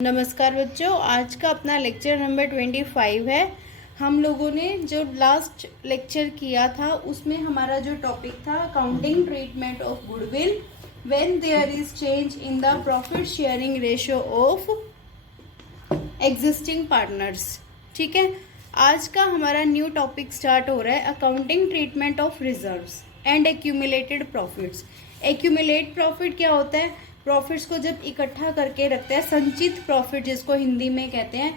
नमस्कार बच्चों, आज का अपना लेक्चर नंबर 25 है। हम लोगों ने जो लास्ट लेक्चर किया था उसमें हमारा जो टॉपिक था accounting treatment of goodwill when there is change in the profit sharing ratio of existing partners. ठीक है, आज का हमारा न्यू टॉपिक स्टार्ट हो रहा है accounting treatment of reserves and accumulated profits. Accumulate profit क्या होता है? प्रॉफिट्स को जब इकट्ठा करके रखते हैं, संचित प्रॉफिट जिसको हिंदी में कहते हैं।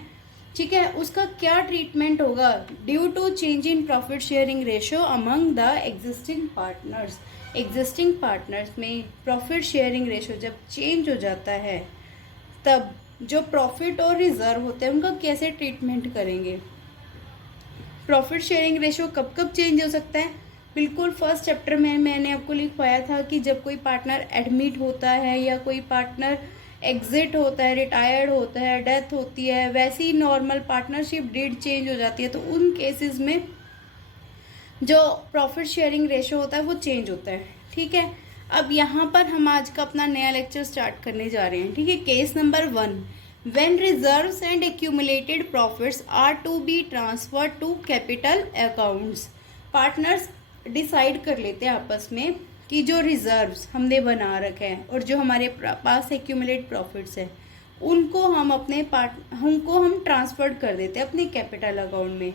ठीक है, उसका क्या ट्रीटमेंट होगा due to change in profit sharing ratio among the existing partners. Existing partners में प्रॉफिट शेयरिंग रेशियो जब चेंज हो जाता है तब जो प्रॉफिट और रिजर्व होते हैं उनका कैसे ट्रीटमेंट करेंगे। प्रॉफिट शेयरिंग रेशियो कब कब चेंज हो सकता है? बिल्कुल फर्स्ट चैप्टर में मैंने आपको लिखवाया था कि जब कोई पार्टनर एडमिट होता है या कोई पार्टनर एग्जिट होता है, रिटायर्ड होता है, डेथ होती है, वैसी नॉर्मल पार्टनरशिप डीड चेंज हो जाती है तो उन केसेस में जो प्रॉफिट शेयरिंग रेशियो होता है वो चेंज होता है। ठीक है, अब यहाँ पर हम आज का अपना नया लेक्चर स्टार्ट करने जा रहे हैं। ठीक है, case number 1, when reserves and accumulated profits are to be transferred to capital accounts। Partners decide कर लेते हैं आपस में कि जो रिजर्व्स हमने बना रखे हैं और जो हमारे पास एक्यूमुलेट प्रॉफिट्स है उनको हम हम ट्रांसफर कर देते हैं अपने कैपिटल अकाउंट में।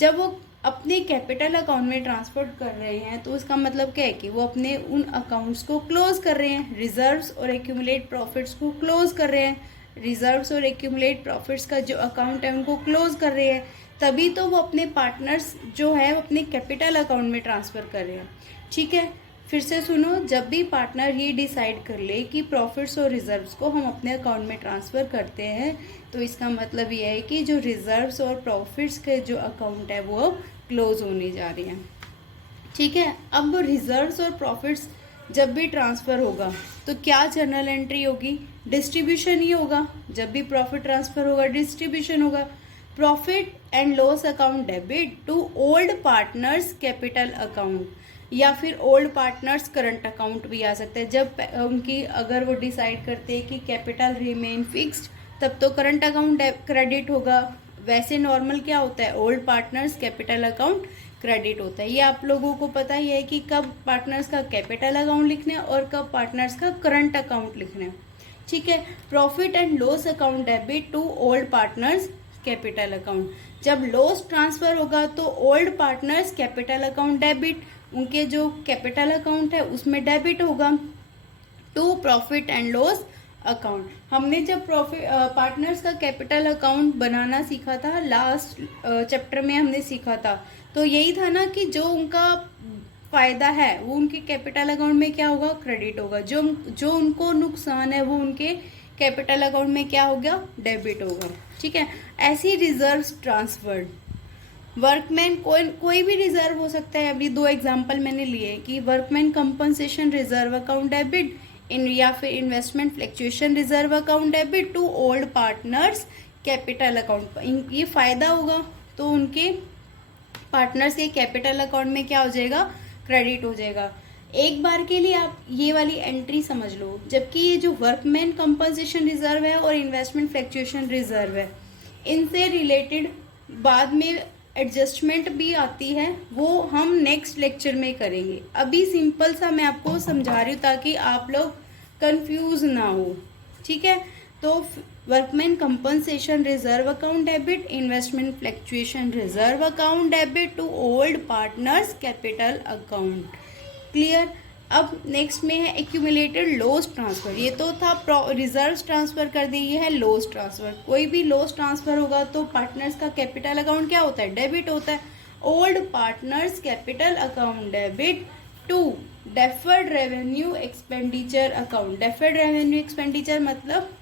जब वो अपने कैपिटल अकाउंट में ट्रांसफर कर रहे हैं तो उसका मतलब क्या है कि वो अपने उन अकाउंट्स को क्लोज कर रहे हैं, रिजर्व्स और एक्यूमुलेट प्रॉफिट्स को क्लोज कर रहे हैं। रिजर्व्स और एक्यूमुलेट प्रॉफिट्स का जो अकाउंट है उनको क्लोज कर रहे हैं, तभी तो वो अपने पार्टनर्स जो है वो अपने कैपिटल अकाउंट में ट्रांसफ़र कर रहे हैं। ठीक है, फिर से सुनो, जब भी पार्टनर ये डिसाइड कर ले कि प्रॉफिट्स और रिजर्व्स को हम अपने अकाउंट में ट्रांसफ़र करते हैं तो इसका मतलब ये है कि जो रिजर्व्स और प्रॉफिट्स के जो अकाउंट है वो क्लोज होने जा रहे हैं। ठीक है, अब रिजर्व्स और प्रॉफिट्स जब भी ट्रांसफ़र होगा तो क्या जर्नल एंट्री होगी? डिस्ट्रीब्यूशन ही होगा। जब भी प्रॉफिट ट्रांसफ़र होगा डिस्ट्रीब्यूशन होगा। Profit and loss account debit to old partners capital account, या फिर ओल्ड पार्टनर्स करंट अकाउंट भी आ सकता है। जब उनकी अगर वो डिसाइड करते हैं कि कैपिटल रिमेन फिक्स्ड तब तो करंट अकाउंट क्रेडिट होगा। वैसे नॉर्मल क्या होता है, old partners capital account credit होता है। ये आप लोगों को पता ही है कि कब पार्टनर्स का कैपिटल अकाउंट लिखना है और कब पार्टनर्स का करंट अकाउंट लिखना है। ठीक है, profit and loss account debit to old partners capital account. जब लॉस ट्रांसफर होगा तो old partners capital account debit, उनके जो कैपिटल अकाउंट है उसमें डेबिट होगा to profit and loss account. हमने जब प्रॉफिट पार्टनर्स का कैपिटल अकाउंट बनाना सीखा था, लास्ट चैप्टर में हमने सीखा था, तो यही था ना कि जो उनका फायदा है वो उनके कैपिटल अकाउंट में क्या होगा, क्रेडिट होगा। जो उनको नुकसान है वो उनके कैपिटल अकाउंट में क्या होगा, डेबिट होगा। ठीक है, ऐसी रिजर्व्स ट्रांसफर्ड। वर्कमैन कोई भी रिजर्व हो सकता है। अभी 2 एग्जांपल मैंने लिए कि workman compensation reserve account debit या फिर investment fluctuation reserve account debit to old partners capital account. ये फायदा होगा तो उनके पार्टनर्स के कैपिटल अकाउंट में क्या हो जाएगा, क्रेडिट हो जाएगा। एक बार के लिए आप ये वाली एंट्री समझ लो, जबकि ये जो वर्कमैन कंपनसेशन रिजर्व है और इन्वेस्टमेंट फ्लक्चुएशन रिजर्व है इनसे रिलेटेड बाद में एडजस्टमेंट भी आती है, वो हम नेक्स्ट लेक्चर में करेंगे। अभी सिंपल सा मैं आपको समझा रही हूँ ताकि आप लोग कंफ्यूज ना हो। ठीक है, तो workman compensation reserve account debit, investment fluctuation reserve account debit to old partners capital account. Clear. अब नेक्स्ट में है एक्यूमुलेटेड लॉस ट्रांसफर। ये तो था रिजर्व्स ट्रांसफर कर दी, ये है लॉस ट्रांसफर। कोई भी लॉस ट्रांसफर होगा तो पार्टनर्स का कैपिटल अकाउंट क्या होता है, डेबिट होता है। Old partners capital account debit to deferred revenue expenditure account. Deferred revenue expenditure मतलब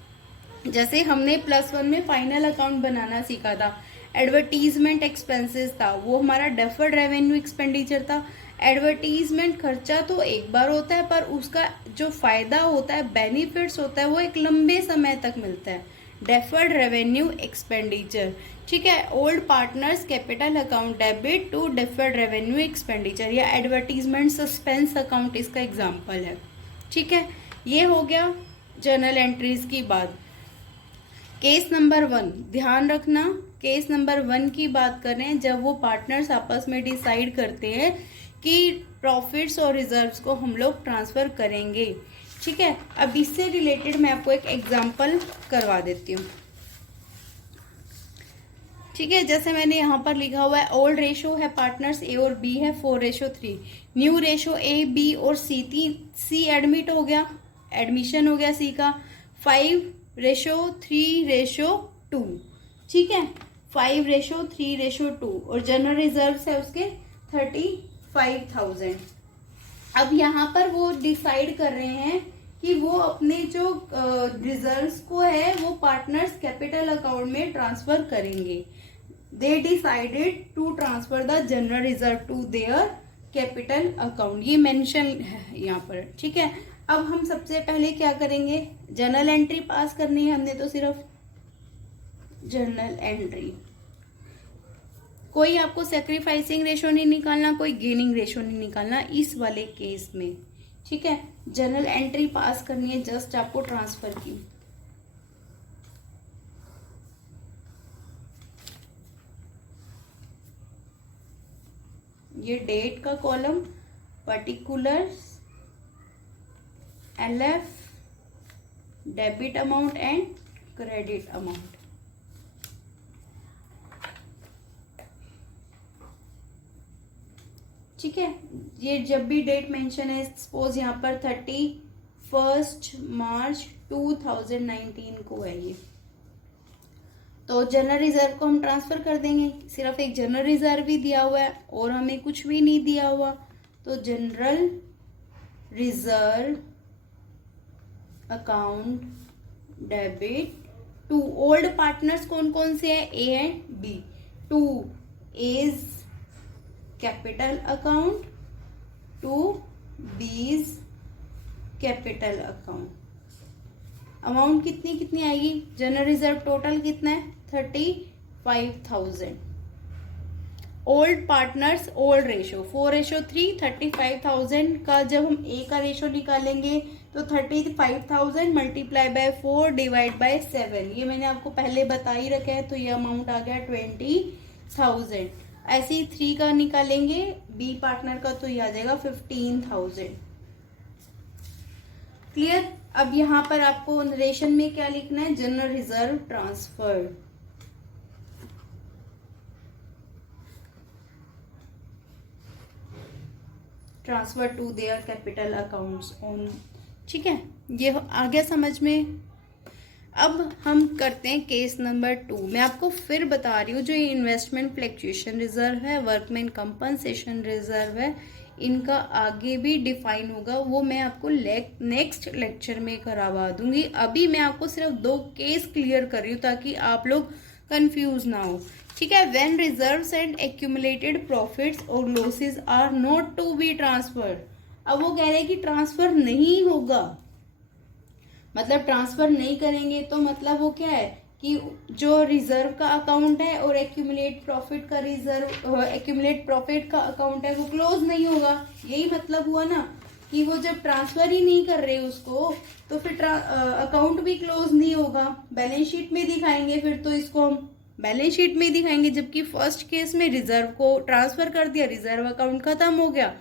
जैसे हमने +1 में फाइनल अकाउंट बनाना सीखा था, एडवर्टीजमेंट एक्सपेंसेस था, वो हमारा डेफर्ड रेवेन्यू एक्सपेंडिचर था। एडवर्टीजमेंट खर्चा तो एक बार होता है पर उसका जो फायदा होता है, बेनिफिट्स होता है, वो एक लंबे समय तक मिलता है। Deferred revenue expenditure. ठीक है, old partners capital account debit to deferred revenue expenditure या एडवर्टीजमेंट सस्पेंस अकाउंट इसका एग्जाम्पल है। ठीक है, ये हो गया जर्नल एंट्रीज की बात। केस नंबर 1, ध्यान रखना, केस नंबर 1 की बात करें जब वो पार्टनर्स आपस में डिसाइड करते हैं कि प्रॉफिट्स और रिजर्व्स को हम लोग ट्रांसफर करेंगे। ठीक है, अब इससे रिलेटेड मैं आपको एक एग्जांपल करवा देती हूँ। ठीक है, जैसे मैंने यहाँ पर लिखा हुआ है ओल्ड रेशो है पार्टनर्स ए और बी है 4:3, न्यू रेशो ए बी और सी एडमिट हो गया, एडमिशन हो गया सी का 5:3:2। ठीक है, 5:3:2 और जनरल रिजर्व है उसके 35,000। अब यहाँ पर वो डिसाइड कर रहे हैं कि वो अपने जो रिजर्व्स को है वो पार्टनर्स कैपिटल अकाउंट में ट्रांसफर करेंगे। They decided to transfer the general reserve to their capital account, ये मेंशन है यहाँ पर। ठीक है, अब हम सबसे पहले क्या करेंगे, जर्नल एंट्री पास करनी है हमने, तो सिर्फ जर्नल एंट्री, कोई आपको सेक्रीफाइसिंग रेशो नहीं निकालना, कोई गेनिंग रेशो नहीं निकालना इस वाले केस में। ठीक है, जर्नल एंट्री पास करनी है जस्ट आपको ट्रांसफर की। ये डेट का column, particulars, LF, debit amount and credit amount. ठीक है, ये जब भी डेट मेंशन है, सपोज यहाँ पर 31 मार्च 2019 को है ये, तो जनरल रिजर्व को हम ट्रांसफर कर देंगे। सिर्फ एक जनरल रिजर्व ही दिया हुआ है और हमें कुछ भी नहीं दिया हुआ, तो general reserve account debit to old partners कौन कौन से हैं, A and B, to A's capital account, to B's capital account. Amount कितनी कितनी आएगी, जनरल रिजर्व टोटल कितना है 35,000। ओल्ड पार्टनर्स ओल्ड रेशो 4:3, 35,000 का जब हम ए का रेशो निकालेंगे तो 35,000 मल्टीप्लाई बाय 4 डिवाइड बाय 7, ये मैंने आपको पहले बता ही रखा है, तो ये अमाउंट आ गया 20,000। ऐसे ही 3 का निकालेंगे बी पार्टनर का, तो ये आ जाएगा 15,000। क्लियर। अब यहाँ पर आपको नरेशन में क्या लिखना है, general reserve transfer, transfer to their capital accounts on. ठीक है, ये आ गया समझ में। अब हम करते हैं केस नंबर 2। मैं आपको फिर बता रही हूँ, जो ये इन्वेस्टमेंट फ्लक्चुएशन रिजर्व है, वर्कमैन कंपनसेशन रिजर्व है, इनका आगे भी डिफाइन होगा, वो मैं आपको नेक्स्ट लेक्चर में करवा दूंगी। अभी मैं आपको सिर्फ 2 केस क्लियर कर रही हूँ ताकि आप लोग कंफ्यूज ना हो। ठीक है, when reserves and accumulated profits और losses are not to be transferred. अब वो कह रहे हैं कि ट्रांसफर नहीं होगा, मतलब ट्रांसफर नहीं करेंगे, तो मतलब वो क्या है कि जो रिजर्व का अकाउंट है और एक्यूमुलेट प्रॉफिट का अकाउंट है वो क्लोज नहीं होगा। यही मतलब हुआ ना कि वो जब ट्रांसफर ही नहीं कर रहे उसको, तो फिर अकाउंट भी क्लोज नहीं होगा, बैलेंस शीट में दिखाएंगे, फिर तो इसको हम बैलेंस शीट में दिखाएंगे। जबकि फर्स्ट केस में रिजर्व को ट्रांसफर कर दिया, रिजर्व अकाउंट खत्म हो गया,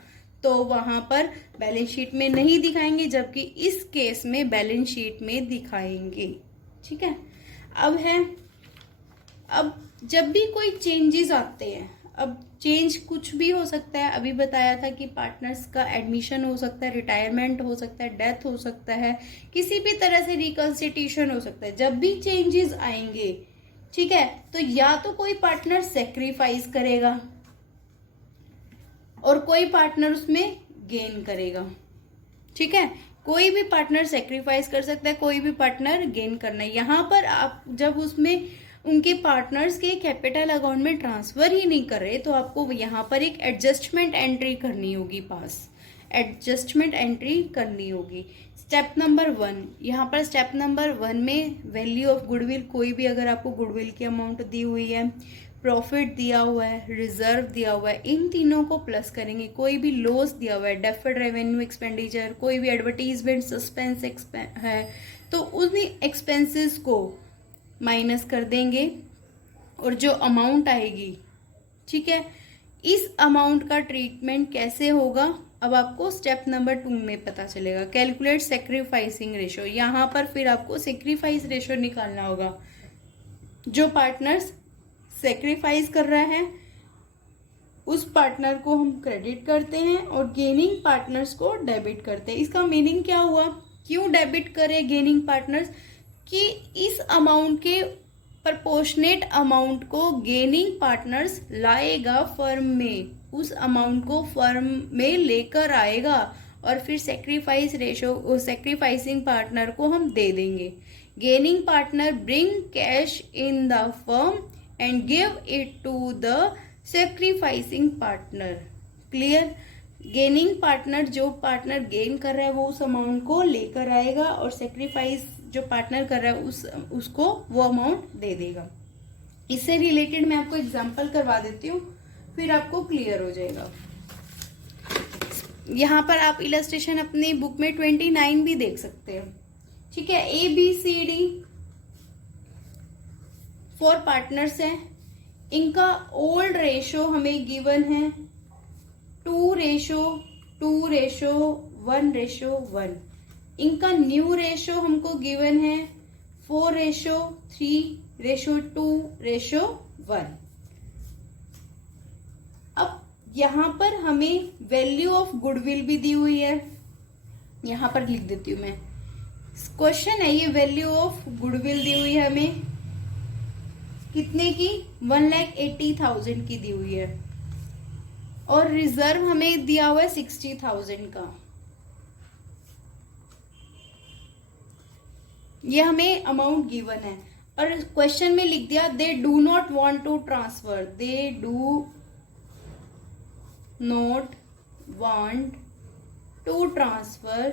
तो वहां पर बैलेंस शीट में नहीं दिखाएंगे, जबकि इस केस में बैलेंस शीट में दिखाएंगे। ठीक है, अब जब भी कोई चेंजेस आते हैं, अब चेंज कुछ भी हो सकता है, अभी बताया था कि पार्टनर्स का एडमिशन हो सकता है, रिटायरमेंट हो सकता है, डेथ हो सकता है, किसी भी तरह से रिकॉन्स्टिट्यूशन हो सकता है। जब भी चेंजेस आएंगे, ठीक है, तो या तो कोई पार्टनर सेक्रीफाइस करेगा और कोई पार्टनर उसमें गेन करेगा। ठीक है, कोई भी पार्टनर सेक्रीफाइस कर सकता है, कोई भी पार्टनर गेन करना है। यहाँ पर आप जब उसमें उनके पार्टनर्स के कैपिटल अकाउंट में ट्रांसफर ही नहीं कर रहे, तो आपको यहाँ पर एक एडजस्टमेंट एंट्री करनी होगी, एडजस्टमेंट एंट्री करनी होगी। स्टेप नंबर 1, यहाँ पर स्टेप नंबर 1 में वैल्यू ऑफ गुडविल, कोई भी अगर आपको गुडविल की अमाउंट दी हुई है, प्रॉफिट दिया हुआ है, रिजर्व दिया हुआ है, इन तीनों को प्लस करेंगे। कोई भी लॉस दिया हुआ है, डेफर्ड रेवेन्यू एक्सपेंडिचर, कोई भी एडवर्टीजमेंट सस्पेंस है, तो उन एक्सपेंसेस को माइनस कर देंगे और जो अमाउंट आएगी, ठीक है, इस अमाउंट का ट्रीटमेंट कैसे होगा अब आपको स्टेप नंबर 2 में पता चलेगा। Calculate sacrificing ratio. यहाँ पर फिर आपको सेक्रीफाइस रेशो निकालना होगा। जो पार्टनर्स सेक्रीफाइस कर रहा है उस पार्टनर को हम क्रेडिट करते हैं और गेनिंग पार्टनर्स को डेबिट करते हैं। इसका मीनिंग क्या हुआ, क्यों डेबिट करें गेनिंग पार्टनर्स, कि इस अमाउंट के प्रपोर्शनेट अमाउंट को गेनिंग पार्टनर्स लाएगा फर्म में, उस अमाउंट को फर्म में लेकर आएगा और फिर सेक्रीफाइस रेशो सेक्रीफाइसिंग पार्टनर को हम दे देंगे। Gaining partner bring cash in the firm and give it to the sacrificing partner. Clear. Gaining partner, जो पार्टनर गेन कर रहा है वो उस अमाउंट को लेकर आएगा और सेक्रीफाइस जो पार्टनर कर रहा है उसको वो अमाउंट दे देगा। इससे रिलेटेड मैं आपको एग्जांपल करवा देती हूँ, फिर आपको क्लियर हो जाएगा। यहाँ पर आप इलस्ट्रेशन अपनी बुक में 29 भी देख सकते हैं, ठीक है। ABCD 4 पार्टनर्स हैं, इनका ओल्ड रेशो हमें गिवन है 2:1:1। इनका न्यू रेशो हमको गिवन है 4:3:2:1। अब यहां पर हमें वैल्यू ऑफ गुडविल भी दी हुई है, यहां पर लिख देती हूं मैं। क्वेश्चन है ये, वैल्यू ऑफ गुडविल दी हुई है हमें कितने की, 1,80,000 की दी हुई है और रिजर्व हमें दिया हुआ है 60,000 का। ये हमें अमाउंट गिवन है और क्वेश्चन में लिख दिया they do not want to transfer, they do not want to transfer,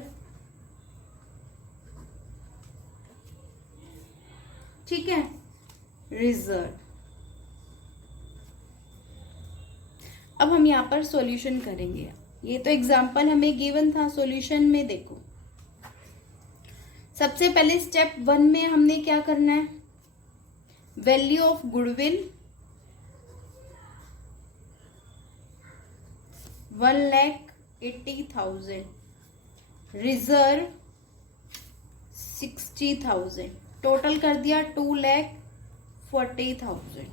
ठीक है, रिजर्व। अब हम यहाँ पर सॉल्यूशन करेंगे। ये तो एग्जाम्पल हमें गिवन था, सॉल्यूशन में देखो सबसे पहले स्टेप 1 में हमने क्या करना है, value of goodwill 1,80,000, reserve 60,000, total कर दिया 2,40,000,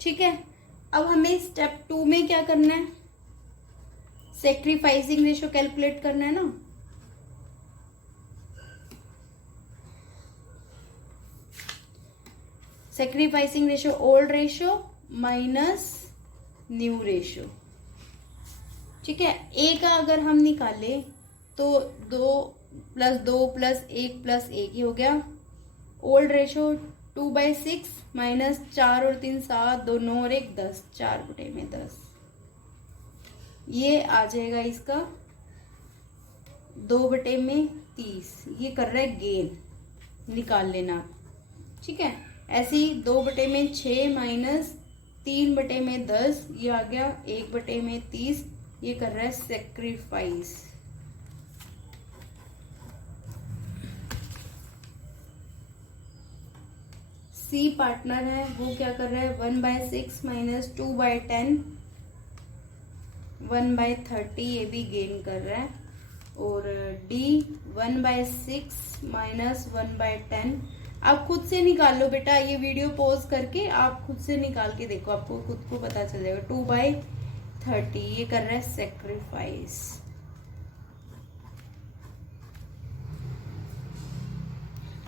ठीक है। अब हमें स्टेप 2 में क्या करना है, सेक्रीफाइसिंग रेशो कैलकुलेट करना है ना। Sacrificing ratio old ratio minus new ratio, ठीक है। ए का अगर हम निकाले तो 2 + 2 + 1 + 1 ही हो गया। ओल्ड रेशो 2/6 माइनस 4 और 3 7, 2 9 और 1 10, 4/10, ये आ जाएगा इसका 2/30। ये कर रहा है गेन, निकाल लेना, ठीक है। ऐसे ही 2/6 माइनस 3/10, ये आ गया 1/30, ये कर रहा है सेक्रीफाइस। सी पार्टनर है वो क्या कर रहा है, 1/6 माइनस 2/10, 1/30, ये भी गेन कर रहा है। और डी 1/6 माइनस 1/10, आप खुद से निकाल लो बेटा, ये वीडियो पॉज करके आप खुद से निकाल के देखो, आपको खुद को पता चल जाएगा। 2/30, ये कर रहा है सेक्रीफाइस।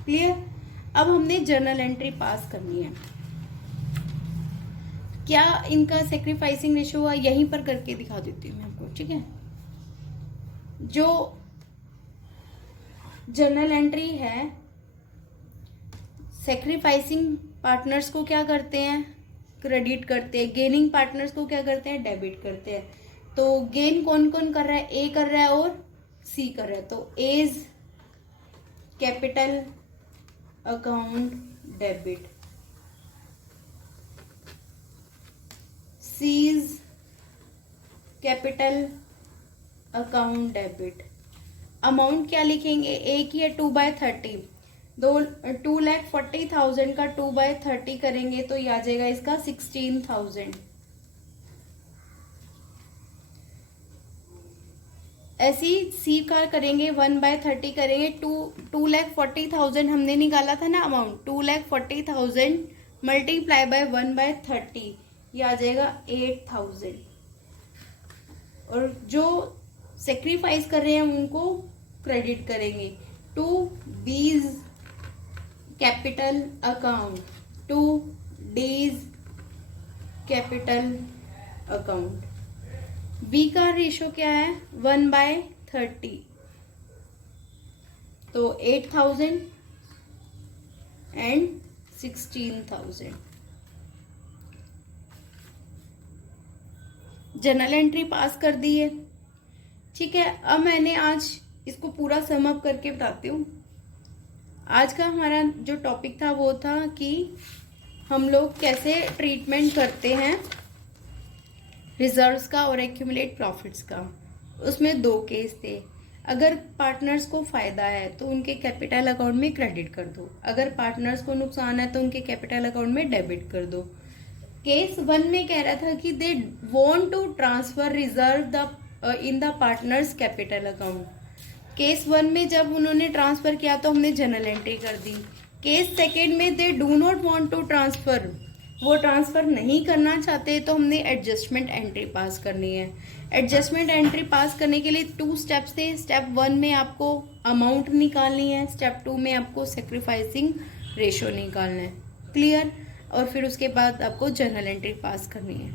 क्लियर। अब हमने जर्नल एंट्री पास करनी है। क्या इनका सेक्रीफाइसिंग रेशो हुआ, यहीं पर करके दिखा देती हूँ मैं आपको, ठीक है। जो जर्नल एंट्री है, सेक्रीफाइसिंग पार्टनर्स को क्या करते हैं, क्रेडिट करते हैं, गेनिंग पार्टनर्स को क्या करते हैं, डेबिट करते हैं। तो गेन कौन कौन कर रहा है, ए कर रहा है और सी कर रहा है। तो A's capital account debit, C's capital account debit. Amount क्या लिखेंगे, ए की है 2/30, 2,40,000 का 2/30 करेंगे तो ये आ जाएगा इसका 16,000। ऐसी सी का करेंगे 1/30 करेंगे। 2,40,000 हमने निकाला था ना अमाउंट, 2,40,000 मल्टीप्लाई बाय 1/30 ये आ जाएगा 8,000। और जो सेक्रीफाइस कर रहे हैं हम उनको क्रेडिट करेंगे to B's capital account, to D's capital account. B का रेशो क्या है 1/30, तो 8,000 एंड 16,000। जर्नल एंट्री पास कर दी है, ठीक है। अब मैंने आज इसको पूरा सम अप करके बताती हूँ। आज का हमारा जो टॉपिक था वो था कि हम लोग कैसे ट्रीटमेंट करते हैं रिजर्व्स का और एक्यूमुलेट प्रॉफिट्स का। उसमें 2 केस थे। अगर पार्टनर्स को फायदा है तो उनके कैपिटल अकाउंट में क्रेडिट कर दो, अगर पार्टनर्स को नुकसान है तो उनके कैपिटल अकाउंट में डेबिट कर दो। केस 1 में कह रहा था कि they want to transfer reserve in the partners capital account. Case 1 में जब उन्होंने ट्रांसफर किया तो हमने जर्नल एंट्री कर दी। केस 2 में they do not want to transfer, वो ट्रांसफर नहीं करना चाहते तो हमने एडजस्टमेंट एंट्री पास करनी है। एडजस्टमेंट एंट्री पास करने के लिए 2 स्टेप्स थे। स्टेप 1 में आपको अमाउंट निकालनी है, स्टेप 2 में आपको सेक्रीफाइसिंग रेशो निकालना है। क्लियर? और फिर उसके बाद आपको जर्नल एंट्री पास करनी है।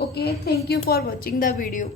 Okay, thank you for watching the video.